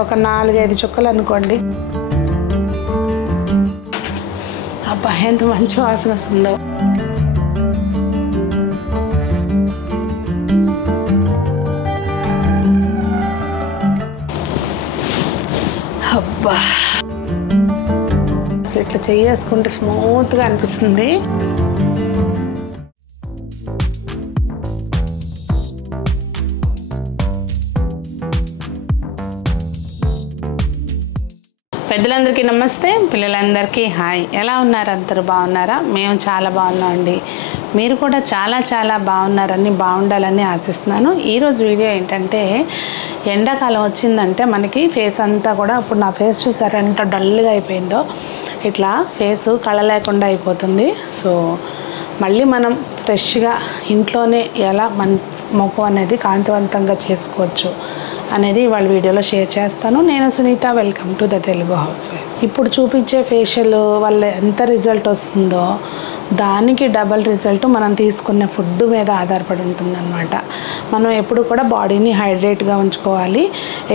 ఒక 4-5 చుక్కలు అనుకోండి. అబ్బా ఎంత మంచి వాసన వస్తుందో. అబ్బా అసలు ఇట్లా చేసుకుంటే స్మూత్గా అనిపిస్తుంది. పెద్దలందరికీ నమస్తే, పిల్లలందరికీ హాయ్. ఎలా ఉన్నారు? అందరూ బాగున్నారా? మేము చాలా బాగున్నామండి. మీరు కూడా చాలా చాలా బాగున్నారని, బాగుండాలని ఆశిస్తున్నాను. ఈరోజు వీడియో ఏంటంటే, ఎండాకాలం వచ్చిందంటే మనకి ఫేస్ అంతా కూడా, ఇప్పుడు నా ఫేస్ చూసారా ఎంత డల్గా అయిపోయిందో, ఇట్లా ఫేసు కళ లేకుండా అయిపోతుంది. సో మళ్ళీ మనం ఫ్రెష్గా ఇంట్లోనే ఎలా మన ముఖం అనేది కాంతివంతంగా చేసుకోవచ్చు అనేది ఇవాళ వీడియోలో షేర్ చేస్తాను. నేను Sunitha, welcome to the Telugu housewife. ఇప్పుడు చూపించే ఫేషియల్ వల్ల ఎంత రిజల్ట్ వస్తుందో దానికి డబల్ రిజల్ట్ మనం తీసుకునే ఫుడ్ మీద ఆధారపడి ఉంటుందన్నమాట. మనం ఎప్పుడు కూడా బాడీని హైడ్రేట్గా ఉంచుకోవాలి,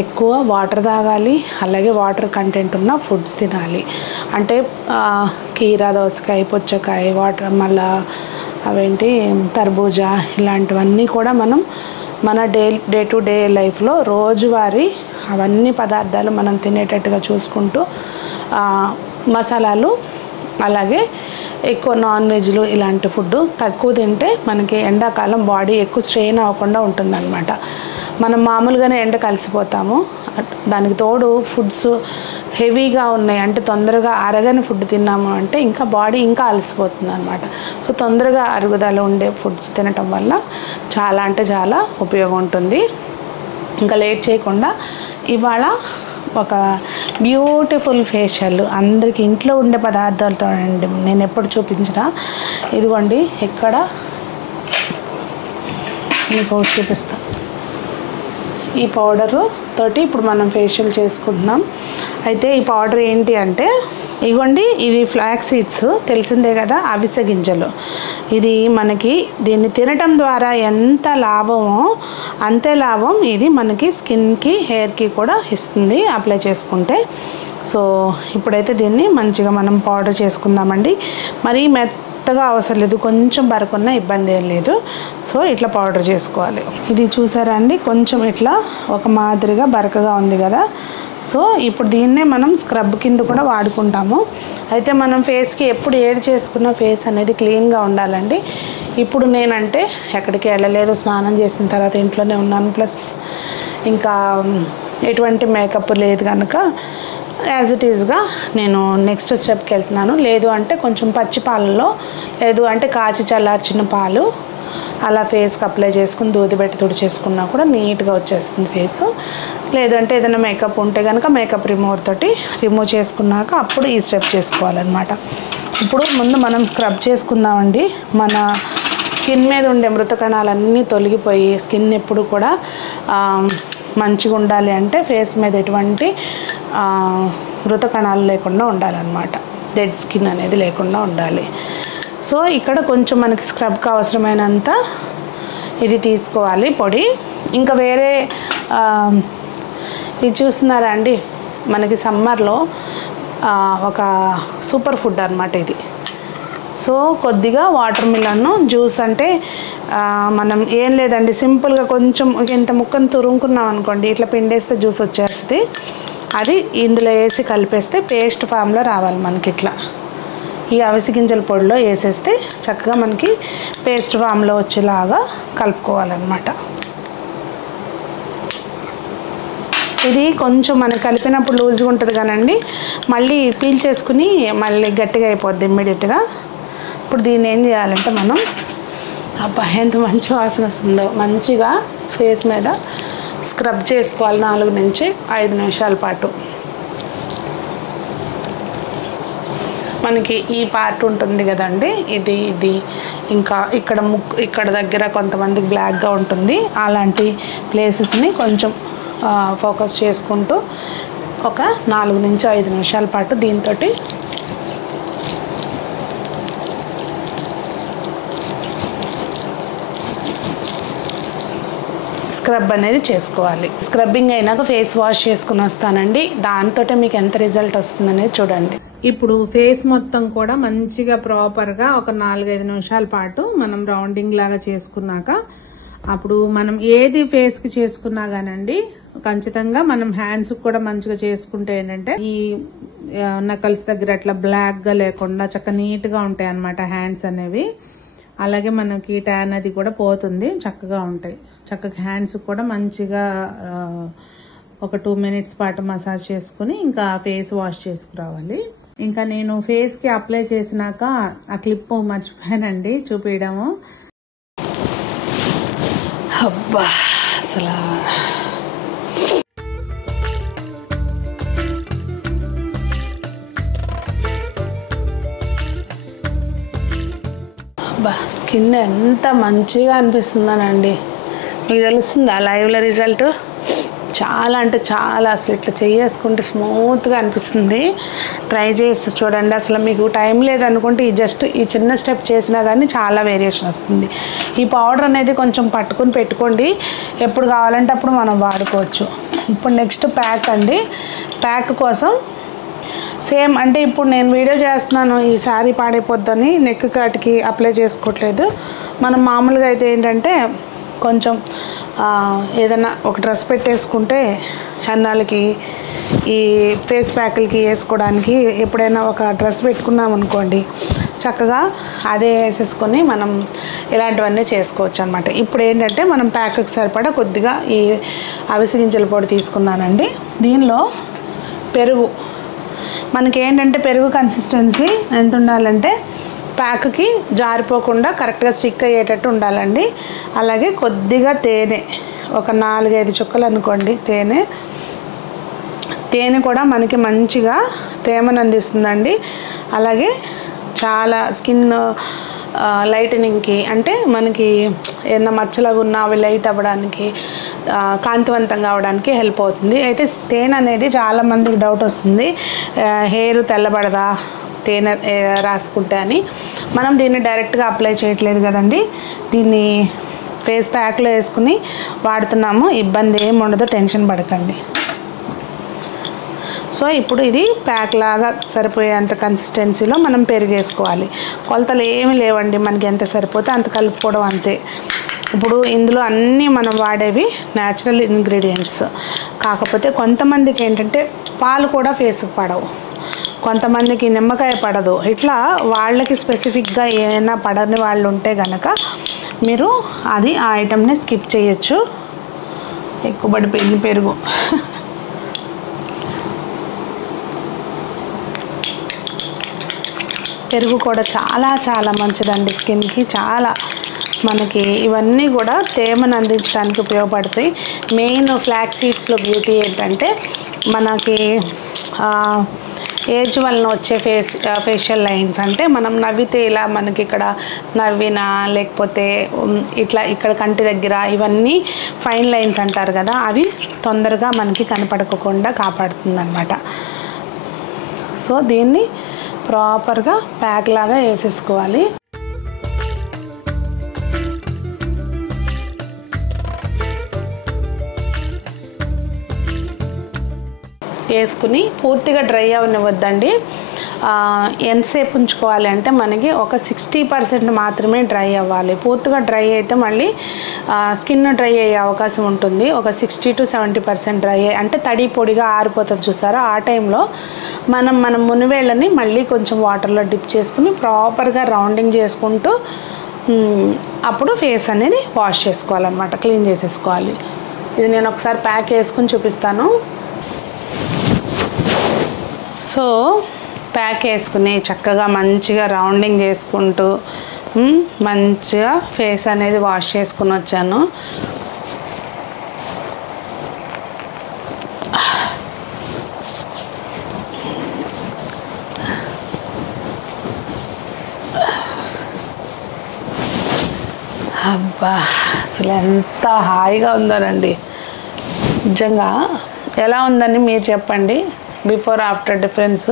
ఎక్కువ వాటర్ తాగాలి, అలాగే వాటర్ కంటెంట్ ఉన్న ఫుడ్స్ తినాలి. అంటే కీరా, దోసకాయ, పుచ్చకాయ, వాటర్, మళ్ళీ అవేంటి తర్బూజా, ఇలాంటివన్నీ కూడా మనం మన డే టు డే లైఫ్లో రోజువారీ అవన్నీ పదార్థాలు మనం తినేటట్టుగా చూసుకుంటూ, మసాలాలు అలాగే ఎక్కువ నాన్ వెజ్లు ఇలాంటి ఫుడ్ తక్కువ తింటే మనకి ఎండాకాలం బాడీ ఎక్కువ స్ట్రెయిన్ అవ్వకుండా ఉంటుందన్నమాట. మనం మామూలుగానే ఎండ కలిసిపోతాము, దానికి తోడు ఫుడ్స్ హెవీగా ఉన్నాయి అంటే తొందరగా అరగని ఫుడ్ తిన్నాము అంటే ఇంకా బాడీ ఇంకా అలసిపోతుంది అనమాట. సో తొందరగా అరుగుదల ఉండే ఫుడ్స్ తినటం వల్ల చాలా అంటే చాలా ఉపయోగం ఉంటుంది. ఇంకా లేట్ చేయకుండా ఇవాళ ఒక బ్యూటిఫుల్ ఫేషియల్ అందరికి ఇంట్లో ఉండే పదార్థాలతో అండి నేను ఎప్పుడు చూపించినా. ఇదిగోండి ఇక్కడ మీకు చూపిస్తాను. ఈ పౌడరు తోటి ఇప్పుడు మనం ఫేషియల్ చేసుకుంటున్నాం. అయితే ఈ పౌడర్ ఏంటి అంటే, ఇగోండి ఇది ఫ్లాక్స్ సీడ్స్, తెలిసిందే కదా, అవిసె గింజలు. ఇది మనకి దీన్ని తినటం ద్వారా ఎంత లాభమో అంతే లాభం ఇది మనకి స్కిన్కి, హెయిర్కి కూడా ఇస్తుంది అప్లై చేసుకుంటే. సో ఇప్పుడైతే దీన్ని మంచిగా మనం పౌడర్ చేసుకుందామండి. మరీ మెత్తగా అవసరం లేదు, కొంచెం బరకున్న ఇబ్బంది ఏం లేదు. సో ఇట్లా పౌడర్ చేసుకోవాలి. ఇది చూసారా అండి, కొంచెం ఇట్లా ఒక మాదిరిగా బరకగా ఉంది కదా. సో ఇప్పుడు దీన్నే మనం స్క్రబ్ కింద కూడా వాడుకుంటాము. అయితే మనం ఫేస్కి ఎప్పుడు ఏది చేసుకున్న ఫేస్ అనేది క్లీన్గా ఉండాలండి. ఇప్పుడు నేనంటే ఎక్కడికి వెళ్ళలేదు, స్నానం చేసిన తర్వాత ఇంట్లోనే ఉన్నాను, ప్లస్ ఇంకా ఎటువంటి మేకప్ లేదు కనుక యాజ్ ఇట్ ఈజ్గా నేను నెక్స్ట్ స్టెప్కి వెళ్తున్నాను. లేదు అంటే కొంచెం పచ్చి పాలలో, లేదు అంటే కాచి చల్లార్చిన పాలు అలా ఫేస్కి అప్లై చేసుకుని దూది పెట్టి తుడి చేసుకున్నా కూడా నీట్గా వచ్చేస్తుంది ఫేసు. లేదంటే ఏదైనా మేకప్ ఉంటే కనుక మేకప్ రిమూవర్ తోటి రిమూవ్ చేసుకున్నాక అప్పుడు ఈ స్టెప్ చేసుకోవాలన్నమాట. ఇప్పుడు ముందు మనం స్క్రబ్ చేసుకుందామండి. మన స్కిన్ మీద ఉండే మృత కణాలన్నీ తొలగిపోయి స్కిన్ ఎప్పుడు కూడా మంచిగా ఉండాలి అంటే ఫేస్ మీద ఎటువంటి మృత కణాలు లేకుండా ఉండాలన్నమాట. డెడ్ స్కిన్ అనేది లేకుండా ఉండాలి. సో ఇక్కడ కొంచెం మనకి స్క్రబ్కి అవసరమైనంత ఇది తీసుకోవాలి పొడి. ఇంకా వేరే ఇది చూస్తున్నారా అండి, మనకి సమ్మర్లో ఒక సూపర్ ఫుడ్ అన్నమాట ఇది. సో కొద్దిగా వాటర్ మిలన్ జ్యూస్, అంటే మనం ఏం లేదండి, సింపుల్గా కొంచెం ఇంత ముక్కను తురుముకున్నాం అనుకోండి, ఇట్లా పిండేస్తే జ్యూస్ వచ్చేస్తుంది. అది ఇందులో వేసి కలిపేస్తే పేస్ట్ ఫామ్లో రావాలి మనకి. ఇట్లా ఈ అవిసె గింజల పొడిలో వేసేస్తే చక్కగా మనకి పేస్ట్ ఫామ్లో వచ్చేలాగా కలుపుకోవాలన్నమాట. ఇది కొంచెం మనం కలిపినప్పుడు లూజ్గా ఉంటుంది కానండి, మళ్ళీ పీల్ చేసుకుని మళ్ళీ గట్టిగా అయిపోద్ది ఇమ్మీడియట్గా. ఇప్పుడు దీన్ని ఏం చేయాలంటే మనం, అబ్బా ఎంత మంచి వాసన వస్తుందో, మంచిగా ఫేస్ మీద స్క్రబ్ చేసుకోవాలి 4 నుంచి 5 నిమిషాల పాటు. మనకి ఈ పార్ట్ ఉంటుంది కదండి, ఇది ఇంకా ఇక్కడ దగ్గర కొంతమందికి బ్లాక్గా ఉంటుంది, అలాంటి ప్లేసెస్ని కొంచెం ఫోకస్ చేసుకుంటూ ఒక 4 నుంచి 5 నిమిషాల పాటు దీంతో స్క్రబ్ అనేది చేసుకోవాలి. స్క్రబ్బింగ్ అయినాక ఫేస్ వాష్ చేసుకుని వస్తానండి. దాంతో మీకు ఎంత రిజల్ట్ వస్తుందనేది చూడండి. ఇప్పుడు ఫేస్ మొత్తం కూడా మంచిగా ప్రాపర్గా ఒక 4-5 నిమిషాల పాటు మనం రౌండింగ్ లాగా చేసుకున్నాక, అప్పుడు మనం ఏది ఫేస్ కి చేసుకున్నా గానండి ఖచ్చితంగా మనం హ్యాండ్స్ కూడా మంచిగా చేసుకుంటే ఏంటంటే ఈ నకల్స్ దగ్గర అట్లా బ్లాక్ గా లేకుండా చక్కగా నీట్ గా ఉంటాయి అన్నమాట హ్యాండ్స్ అనేవి. అలాగే మనకి ట్యాన్ అది కూడా పోతుంది, చక్కగా ఉంటాయి. చక్కగా హ్యాండ్స్ కూడా మంచిగా ఒక 2 మినిట్స్ పాటు మసాజ్ చేసుకుని ఇంకా ఫేస్ వాష్ చేసుకురావాలి. ఇంకా నేను ఫేస్ కి అప్లై చేసినాక ఆ క్లిప్ మర్చిపోయానండి చూపించడము. అబ్బా అసలు స్కిన్ ఎంత మంచిగా అనిపిస్తుందనండి. మీకు తెలుస్తుందా లైవ్లో రిజల్ట్? చాలా అంటే చాలా అసలు ఇట్లా చేసుకుంటే స్మూత్గా అనిపిస్తుంది. ట్రై చేసి చూడండి. అసలు మీకు టైం లేదనుకుంటే ఈ చిన్న స్టెప్ చేసినా కానీ చాలా వేరియేషన్ వస్తుంది. ఈ పౌడర్ అనేది కొంచెం పట్టుకుని పెట్టుకోండి, ఎప్పుడు కావాలంటే అప్పుడు మనం వాడుకోవచ్చు. ఇప్పుడు నెక్స్ట్ ప్యాక్ అండి. ప్యాక్ కోసం సేమ్ అంటే ఇప్పుడు నేను వీడియో చేస్తున్నాను, ఈ శారీ పాడైపోద్దని నెక్ కాటికి అప్లై చేసుకోవట్లేదు. మనం మామూలుగా అయితే ఏంటంటే కొంచెం ఏదైనా ఒక డ్రెస్ పెట్టేసుకుంటే హెన్నాలకి ఈ ఫేస్ ప్యాక్లకి వేసుకోవడానికి ఎప్పుడైనా ఒక డ్రెస్ పెట్టుకున్నాం అనుకోండి, చక్కగా అదే వేసేసుకొని మనం ఇలాంటివన్నీ చేసుకోవచ్చు అనమాట. ఇప్పుడు ఏంటంటే మనం ప్యాక్కి సరిపడా కొద్దిగా ఈ అవిసె గింజల పొడి తీసుకున్నానండి. దీనిలో పెరుగు, మనకి ఏంటంటే పెరుగు కన్సిస్టెన్సీ ఎంత ఉండాలంటే ప్యాక్కి జారిపోకుండా కరెక్ట్గా స్టిక్ అయ్యేటట్టు ఉండాలండి. అలాగే కొద్దిగా తేనె, ఒక 4-5 చుక్కలు అనుకోండి తేనె కూడా మనకి మంచిగా తేమను అందిస్తుందండి. అలాగే చాలా స్కిన్ లైటనింగ్కి, అంటే మనకి ఏదైనా మచ్చలాగా ఉన్నా అవి లైట్ అవ్వడానికి, కాంతివంతంగా అవడానికి హెల్ప్ అవుతుంది. అయితే తేనె అనేది చాలామందికి డౌట్ వస్తుంది, హెయిర్ తెల్లబడదా తేనె రాసుకుంటే అని. మనం దీన్ని డైరెక్ట్గా అప్లై చేయట్లేదు కదండి, దీన్ని ఫేస్ ప్యాక్లో వేసుకుని వాడుతున్నాము. ఇబ్బంది ఏమి ఉండదు, టెన్షన్ పడకండి. సో ఇప్పుడు ఇది ప్యాక్ లాగా సరిపోయేంత కన్సిస్టెన్సీలో మనం పెరిగేసుకోవాలి. కొలతలు ఏమి లేవండి, మనకి ఎంత సరిపోతే అంత కలుపుకోవడం అంతే. ఇప్పుడు ఇందులో అన్నీ మనం వాడేవి న్యాచురల్ ఇంగ్రీడియంట్స్. కాకపోతే కొంతమందికి ఏంటంటే పాలు కూడా ఫేస్కి పడవు, కొంతమందికి నిమ్మకాయ పడదు. ఇట్లా వాళ్ళకి స్పెసిఫిక్గా ఏమైనా పడని వాళ్ళు ఉంటే కనుక మీరు అది ఆ ఐటమ్ని స్కిప్ చేయొచ్చు. ఎక్కువ పడిపోయింది పెరుగు. పెరుగు కూడా చాలా చాలా మంచిదండి స్కిన్కి. చాలా మనకి ఇవన్నీ కూడా తేమను అందించడానికి ఉపయోగపడతాయి. మెయిన్ ఫ్లాక్స్ సీడ్స్లో బ్యూటీ ఏంటంటే మనకి ఏజ్ వలన వచ్చే ఫేషియల్ లైన్స్, అంటే మనం నవ్వితే ఇలా మనకి ఇక్కడ నవ్వినా లేకపోతే ఇట్లా ఇక్కడ కంటి దగ్గర ఇవన్నీ ఫైన్ లైన్స్ అంటారు కదా, అవి తొందరగా మనకి కనపడకుండా కాపాడుతుంది అన్నమాట. సో దీన్ని ప్రాపర్గా ప్యాక్ లాగా వేసేసుకోవాలి. వేసుకుని పూర్తిగా డ్రై అవనివ్వద్దండి. ఎంతసేపు ఉంచుకోవాలి అంటే మనకి ఒక 60% మాత్రమే డ్రై అవ్వాలి. పూర్తిగా డ్రై అయితే మళ్ళీ స్కిన్ డ్రై అయ్యే అవకాశం ఉంటుంది. ఒక 60 to 70% డ్రై అంటే తడి పొడిగా ఆరిపోతుంది చూసారా, ఆ టైంలో మనం మునివేళ్ళని మళ్ళీ కొంచెం వాటర్లో డిప్ చేసుకుని ప్రాపర్గా రౌండింగ్ చేసుకుంటూ అప్పుడు ఫేస్ అనేది వాష్ చేసుకోవాలన్నమాట, క్లీన్ చేసేసుకోవాలి. ఇది నేను ఒకసారి ప్యాక్ వేసుకుని చూపిస్తాను. సో ప్యాక్ వేసుకుని చక్కగా మంచిగా రౌండింగ్ చేసుకుంటూ మంచిగా ఫేస్ అనేది వాష్ చేసుకుని వచ్చాను. అబ్బా అసలు ఎంత హాయిగా ఉందోనండి నిజంగా. ఎలా ఉందని మీరు చెప్పండి, బిఫోర్ ఆఫ్టర్ డిఫరెన్స్.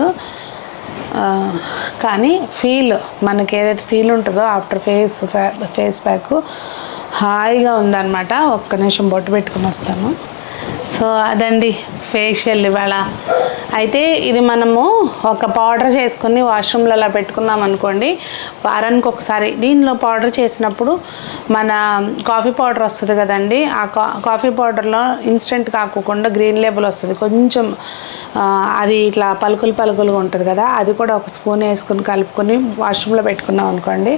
కానీ ఫీల్ మనకి ఏదైతే ఫీల్ ఉంటుందో ఆఫ్టర్ ఫేస్ ప్యాక్ హాయిగా ఉందన్నమాట. ఒక్క నిమిషం బొట్టు పెట్టుకుని వస్తాను. సో అదండి ఫేషియల్ ఇవాళ. అయితే ఇది మనము ఒక పౌడర్ చేసుకుని వాష్రూమ్లో అలా పెట్టుకున్నాం అనుకోండి, వారానికి ఒకసారి. దీనిలో పౌడర్ చేసినప్పుడు మన కాఫీ పౌడర్ వస్తుంది కదండి, ఆ కాఫీ పౌడర్లో ఇన్స్టెంట్ కాకుండా గ్రీన్ లేబుల్ వస్తుంది కొంచెం, అది ఇట్లా పలుకులుగా ఉంటుంది కదా, అది కూడా ఒక స్పూన్ వేసుకుని కలుపుకొని వాష్రూమ్లో పెట్టుకున్నాం అనుకోండి,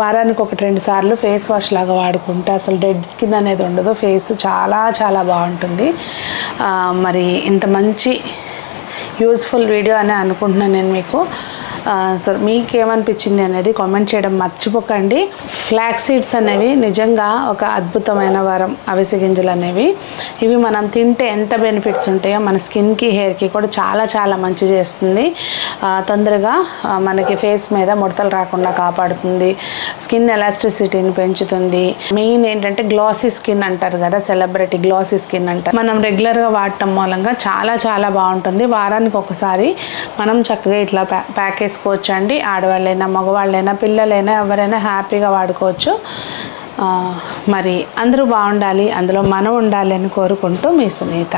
వారానికి 1-2 సార్లు ఫేస్ వాష్ లాగా వాడుకుంటే అసలు డెడ్ స్కిన్ అనేది ఉండదు, ఫేస్ చాలా చాలా బాగుంటుంది. మరి ఇంత మంచి యూస్ఫుల్ వీడియో అని అనుకుంటున్నాను నేను మీకు. సో మీకేమనిపించింది అనేది కామెంట్ చేయడం మర్చిపోకండి. ఫ్లాక్స్ సీడ్స్ అనేవి నిజంగా ఒక అద్భుతమైన వరం. అవిసె గింజలు అనేవి ఇవి మనం తింటే ఎంత బెనిఫిట్స్ ఉంటాయో మన స్కిన్కి, హెయిర్కి కూడా చాలా చాలా మంచి చేస్తుంది. తొందరగా మనకి ఫేస్ మీద ముడతలు రాకుండా కాపాడుతుంది, స్కిన్ ఎలాస్టిసిటీని పెంచుతుంది. మెయిన్ ఏంటంటే గ్లాసీ స్కిన్ అంటారు కదా, సెలబ్రిటీ గ్లాసీ స్కిన్ అంటారు. మనం రెగ్యులర్గా వాడటం మూలంగా చాలా చాలా బాగుంటుంది. వారానికి ఒకసారి మనం చక్కగా ఇట్లా ప్యాక్ వేసుకోవచ్చు అండి. ఆడవాళ్ళైనా మగవాళ్ళైనా పిల్లలైనా ఎవరైనా హ్యాపీగా వాడుకోవచ్చు. మరి అందరూ బాగుండాలి, అందులో మనం ఉండాలి అని కోరుకుంటూ మీ సునీత.